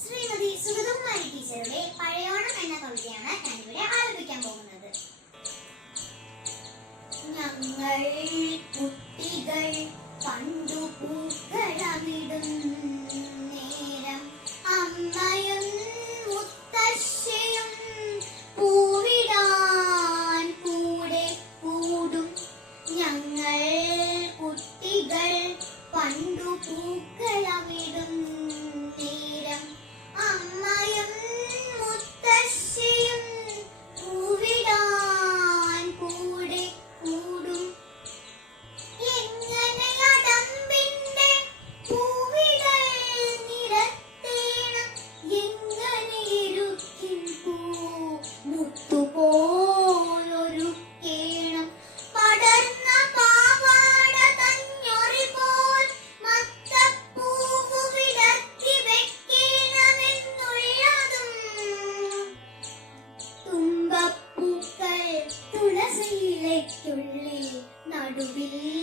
ശ്രീമതി ടീച്ചറുടെ എന്ന കവിതയാണ് ആലപിക്കാൻ പോകുന്നത്. ഞങ്ങൾ do.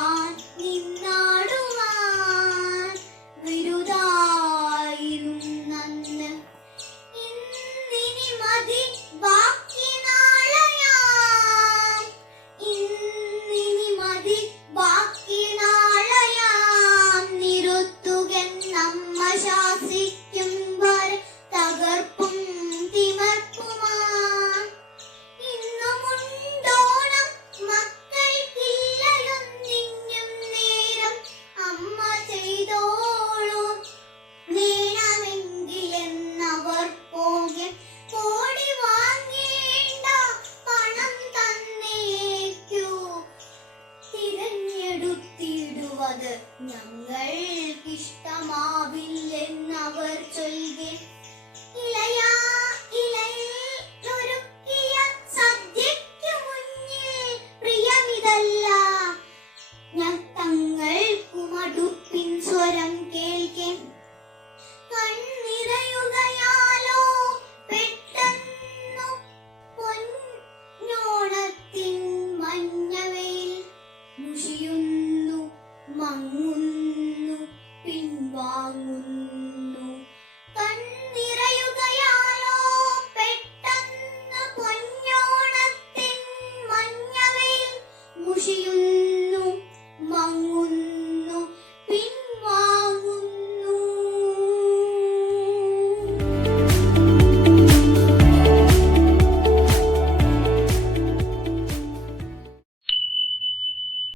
อนนิ่มนอน Божьей